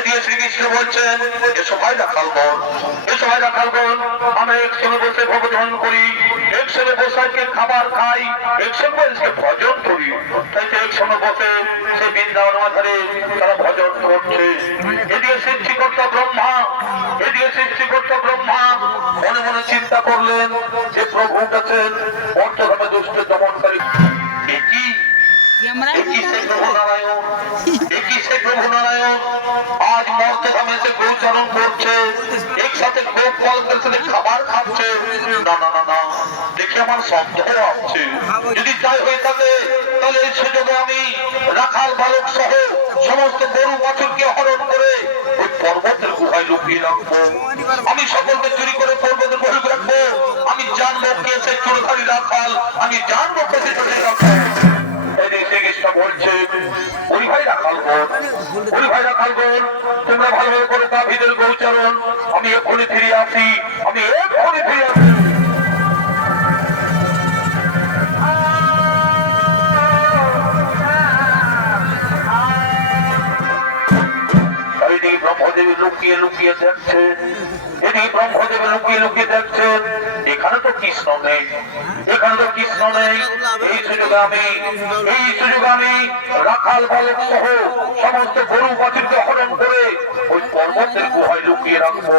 এদিকে শ্রীকৃষ্ণ বলছেন, এসো ভাই রাখালগণ, এসো ভাই রাখালগণ, আমরা একসঙ্গে বসে ভোজন করি, একসঙ্গে বসে খাবার খাই, একসঙ্গে ভজন করি। তাই তো একসঙ্গে বসে সে বৃন্দাবন মাঝারে তারা ভজন করছে। এদিকে সৃষ্টিকর্তা ব্রহ্মা, এদিকে সৃষ্টিকর্তা ব্রহ্মা মনে মনে চিন্তা করলেন যে প্রভু গেছেন অর্থভাবে দুষ্ট দমনকারী। আজ মর্তধামে এসে গৌচারণ করছে, একসাথে গোপালকের সাথে খাবার খাচ্ছে। না না না না, দেখে আমার সন্দেহ আসছে। যদি তাই হয়ে থাকে তাহলে এই সুযোগে আমি রাখাল বালক সহ সমস্ত গরু বাছুরকে হরণ করে ওই পর্বতের গুহায় লুকিয়ে রাখবো। আমি সকলকে চুরি করে পর্বতের গুহায় রাখবো। আমি জানবো কে সে চোরধারী রাখাল, আমি জানবো কে সে চোরধারী রাখাল। বলছে ওই ভাই রাখালগণ, ওই ভাই রাখালগণ, তোমরা ভালোভাবে করে দাবিদের গৌচারণ, আমি এক্ষুনি ফিরে আসি, আমি এক্ষুনি ফিরে আসি। এদিকে ব্রহ্মদেবী লুকিয়ে লুকিয়ে দেখছেন, এদিকে ব্রহ্মদেবী লুকিয়ে লুকিয়ে দেখছেন, এখানে তো কৃষ্ণ নেই, এখানে তো কৃষ্ণ নেই। এই সুযোগে আমি রাখাল বালক সহ সমস্ত গরু বাছুরকে হরণ করে ওই পর্বতের গুহায় লুকিয়ে রাখবো।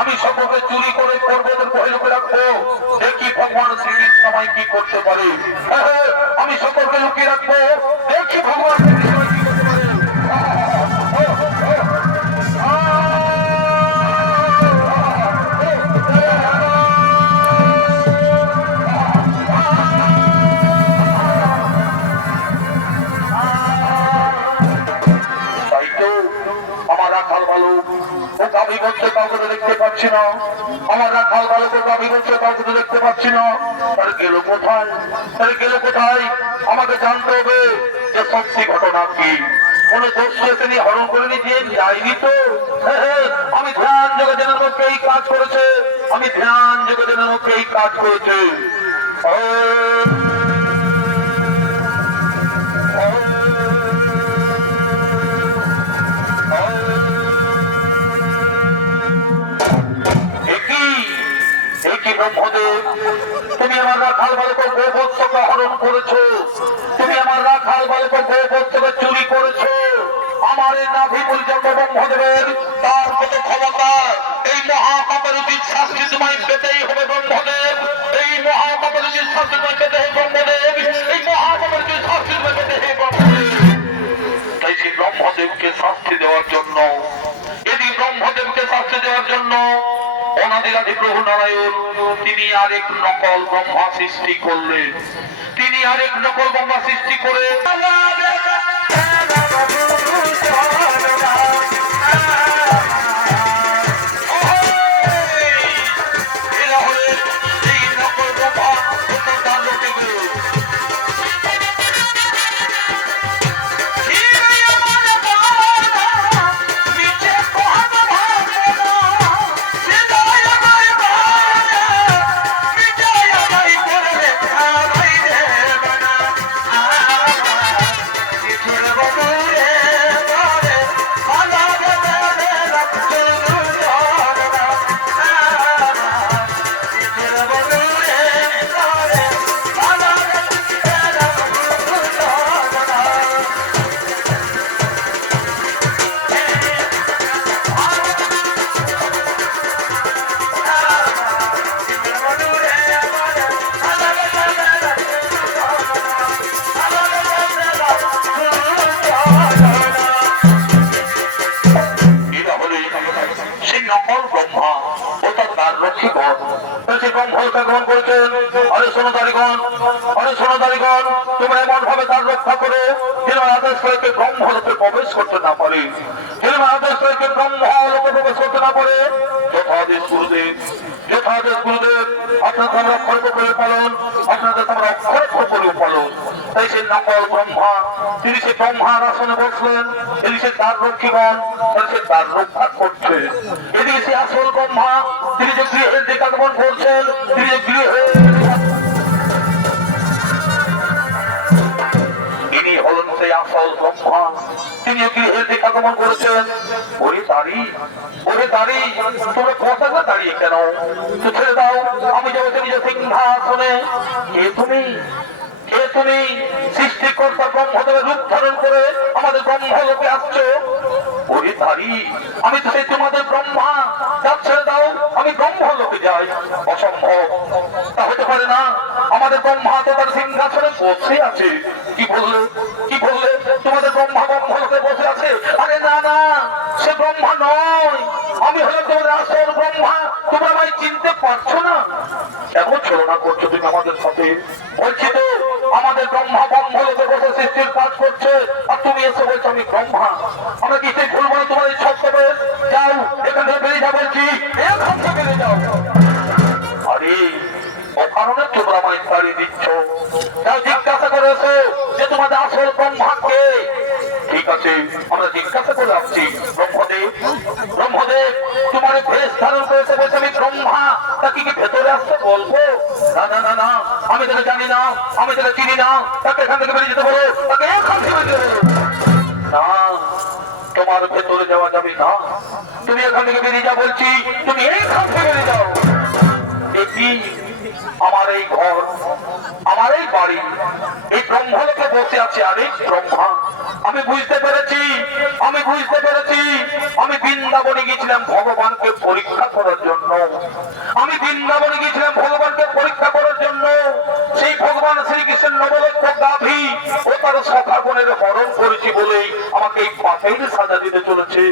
আমি সকলকে চুরি করে পর্বতের গুহায় লুকিয়ে রাখবো। দেখি ভগবান শ্রীকৃষ্ণ আমায় কি করতে পারে। আমি সকলকে লুকিয়ে রাখবো, দেখি ভগবান শ্রীকৃষ্ণ কি করতে পারে। দেখতে পাচ্ছি না, আমার রাখাল বালকের দাবি করছে, কাউকে তো দেখতে পাচ্ছি না। তার গেল কোথায়, তার গেল কোথায়? আমাকে জানতে হবে যে সত্যি ঘটনা কি। কোন দোষ তিনি হরণ করে নিয়ে যায়নি তো? আমি ধ্যান জগতের মধ্যে এই কাজ করেছে, আমি ধ্যান জগতের মধ্যে এই কাজ করেছে। তুমি আমার রাখাল বালকের গোবৎসকে হরণ করেছো, তুমি আমার রাখাল বালকের গোবৎসকে চুরি করেছো। আমার এই নাভি পরিচয় ব্রহ্মদেবের তার কত ক্ষমতা। এই মহাপাপের উচিত শাস্তি তোমায় পেতেই হবে ব্রহ্মদেব, এই মহাপাপের উচিত শাস্তি তোমায় পেতে হবে ব্রহ্মদেব, এই মহাপাপের উচিত শাস্তি তোমায় পেতে হবে ব্রহ্মদেব। তাই সেই ব্রহ্মদেবকে শাস্তি দেওয়ার জন্য, এদি ব্রহ্মদেবকে শাস্তি দেওয়ার জন্য অনাদিরাদি প্রভু নারায়ণ তিনি আরেক নকল ব্রহ্মা সৃষ্টি করলেন। তিনি আরেক নকল ব্রহ্মা সৃষ্টি করে তোমরা এমন ভাবে তার রক্ষা করো যেন আদেশকে ব্রহ্মলোকে প্রবেশ করতে না পারে, যেন আদেশকে ব্রহ্মলোকে প্রবেশ করতে না পারে। যথাদেশ গুরুদেব, যথাদেশ গুরুদেব, আপনাদের আমরা খর্ব করে পালন, আপনাদের আমরা অক্ষর করে পালন। তাই সে নকল ব্রহ্মা, তিনি সে ব্রহ্মার আসনে বসলেন, তিনি সে তার রক্ষীগণ, সে তার রক্ষা করছে। এদিকে সে আসল ব্রহ্মা, তিনি যে গৃহের দিকে আগমন করছেন, তিনি যে গৃহের ইনি হলেন সেই আসল ব্রহ্মা তিনি গৃহে দেখা গমন করেছেন। ওরে তারি তোমরা কথা দাঁড়িয়ে কেন? তো ছেড়ে দাও, আমি যাবো নিজ সিংহাসনে। কে তুমি সৃষ্টিকর্তা ব্রহ্মদেবের রূপ ধারণ করে আমাদের ব্রহ্মলোকে আসছো? ওরে তারি আমি তো সেই তোমাদের ব্রহ্মা। ছেড়ে দাও, আমি ব্রহ্মলোকে যাই। অসম্ভব, তা হতে পারে না। আমাদের ব্রহ্মা তো তার সিংহাসনে বসে আছে। কি বললে তোমাদের ব্রহ্মা ব্রহ্মলোকে বসে আছে? আরে না, সে ব্রহ্মা নয়, আমি হলাম তোমাদের আসল ব্রহ্মা। তোমরা আমায় চিনতে পারছো না? এমন ছলনা করছো তুমি আমাদের সাথে। বলছি তো আমাদের ব্রহ্মা ব্রহ্মলোকে বসে সৃষ্টির কাজ করছে, আর তুমি এসে বলছো আমি ব্রহ্মা। আমরা কি ভুলবো না তোমার এই ছত্রবে? যাও, এখান থেকে বেরিয়ে যাও বলছি, এখান থেকে বেরিয়ে যাও। আরে ও কারণে তোমরা আমায় তাড়িয়ে দিচ্ছ। যাও জিজ্ঞাসা করেছো যে তোমাদের আসল ব্রহ্মা কে? ঠিক আছে, আমরা জিজ্ঞাসা করে আসছি। ব্রহ্মদেব তোমার বেশ ধারণ করেছে বলছে আমি ব্রহ্মা, তা কি ভেতরে আসতে বলবো? না, আমি তাকে জানি না, আমি তাকে চিনি না। তাকে এখান থেকে বেরিয়ে যেতে বলো, তাকে এখান থেকে বেরিয়ে যেতে বলো। না, তোমার ভেতরে যাওয়া যাবে না। তুমি এখান থেকে বেরিয়ে যাও বলছি, তুমি এইখান থেকে বেরিয়ে যাও। দেখি আমার এই ঘর, আমার এই বাড়ি, এই ব্রহ্মলোকে বসে আছে আরেক ব্রহ্মা। আমি বুঝতে পেরেছি। আমি বৃন্দাবনে গিয়েছিলাম ভগবানকে পরীক্ষা করার জন্য। সেই ভগবান শ্রীকৃষ্ণের নবলক্ষ গাভী ও তার সখাগণের হরণ করেছি বলে আমাকে এই পাপের সাজা দিতে চলেছে।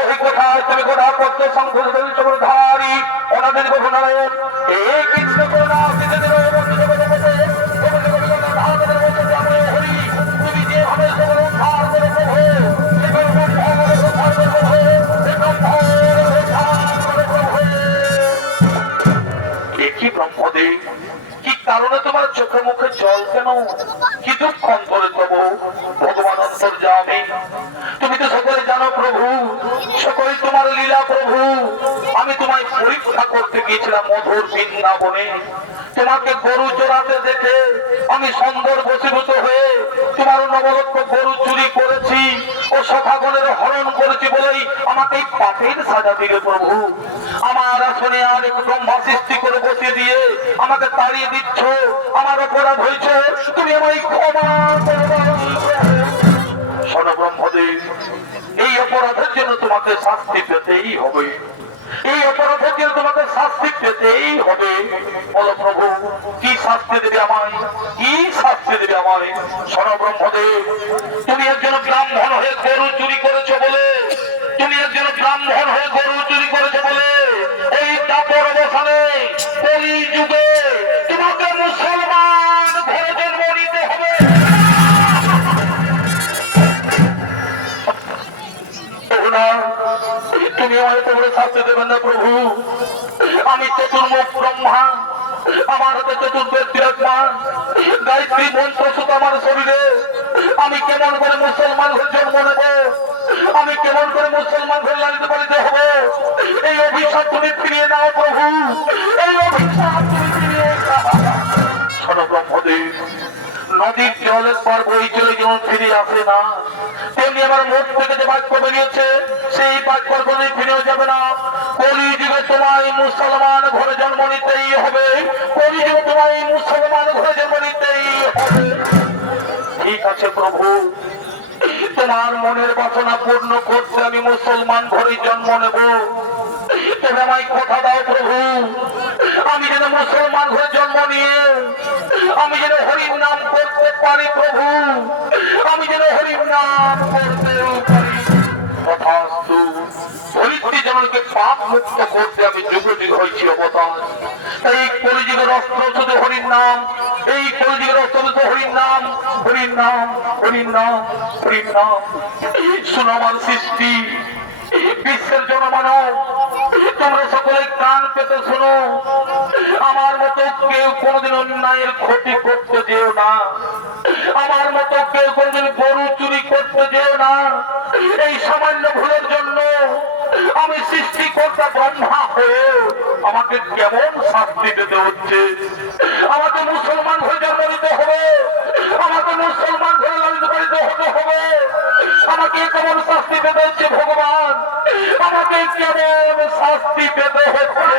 ওই কোথায় তুমি কোথা পদ্ম শঙ্করধারী অনাদের নারায়ণ এ কৃষ্ণ করুণা তুমি যে ভাবে উদ্ধার করে ব্রহ্মদেব কি কারণে তোমার চোখে মুখে জল কেন? কি দুঃখ অন্তরে তবু ভগবান অন্তর্যামী। তুমি তো সকলে জানো প্রভু, সকলে তোমার লীলা প্রভু। আমি তোমায় পরীক্ষা করতে গিয়েছিলাম মধুর বৃন্দাবনে। তোমাকে গরু চড়াতে দেখে আমি সুন্দর বশীভূত হয়ে তোমার নবলক্ষ গরু চুরি করেছি ও সখাগণের হরণ করেছি বলেই আমাকে এই পাপের সাজা দিলে প্রভু। আমার আসনে আর এক ব্রহ্মা সৃষ্টি করে বসিয়ে দিয়ে আমাকে তাড়িয়ে দিচ্ছ। আমার অপরাধ হয়েছে, তুমি আমায় ক্ষমা করো। শোনো ব্রহ্মদেব, এই অপরাধের জন্য তোমাকে শাস্তি পেতেই হবে। বলো প্রভু, কি শাস্তি দেবে আমায়? শোনো ব্রহ্মদেব, তুমি একজন ব্রাহ্মণ হয়ে গরু চুরি করেছো বলে এই দাপর অবসানে কলি যুগে তোমাকে মুসলমান ঘরে জন্ম নিতে হবে। তুমি আমায় তোমরা শাস্তি দেবেন না প্রভু। আমি চতুর্মুখ ব্রহ্মা, আমার হাতে চতুর্বেদ বিরাজমান, গায়ত্রী মন্ত্র শুধু আমার শরীরে। আমি কেমন করে মুসলমান ঘরে জন্ম নেব? আমি কেমন করে মুসলমান ঘরে লালিত পালিত হব? এই অভিশাপ তুমি ফিরিয়ে নাও প্রভু, এই অভিশাপ তুমি ফিরিয়ে নাও। শোনো ব্রহ্মদেব, নদীর জলের পর বই চলে যেমন ফিরে আসে না, তেমনি আমার মুখ থেকে যে বাক্য বেরিয়েছে সেই বাক্য কোনদিন ফিরেও যাবে না। কলিযুগে তোমায় মুসলমান ঘরে জন্ম নিতেই হবে। কলিযুগে তোমায় মুসলমান ঘরে জন্ম নিতেই হবে। ঠিক আছে প্রভু, তোমার মনের বাসনা পূর্ণ করতে আমি মুসলমান ঘরে জন্ম নেব। তবে আমায় কথা দাও প্রভু, আমি যেন মুসলমান ঘরে জন্ম নিয়ে আমি যেন হরির নাম করতে পারি প্রভু, আমি যেন হরির নাম করতে পারি। তথাস্তু। ধরিত্রী জনকে পাপ মুক্ত করতে আমি যুগযুগ হয়েছি অবতার। এই কলিযুগের অস্ত্র শুধু হরির নাম, এই কলিযুগের অস্ত্র শুধু হরির নাম, হরির নাম, হরির নাম, হরির নাম। শুনো আমার সৃষ্টি, বিশ্বের জনমানব, তোমরা সকলে কান পেতে শোনো। আমার মতো কেউ কোনদিন অন্যায়ের ক্ষতি করতে যেও না। আমার মতো কেউ কোনদিন গরু চুরি করতে যেও না। এই সামান্য ভুলের জন্য আমি সৃষ্টিকর্তা ব্রহ্মা হয়ে আমাকে কেমন শাস্তি দিতে হচ্ছে? আমাকে মুসলমান হয়ে জন্ম নিতে হবে, আমাকে মুসলমান হয়ে লালিত পালিত হতে হবে। আমাকে কেমন শাস্তি পেতে হচ্ছে ভগবান, আমাকে কেমন শাস্তি পেতে হচ্ছে।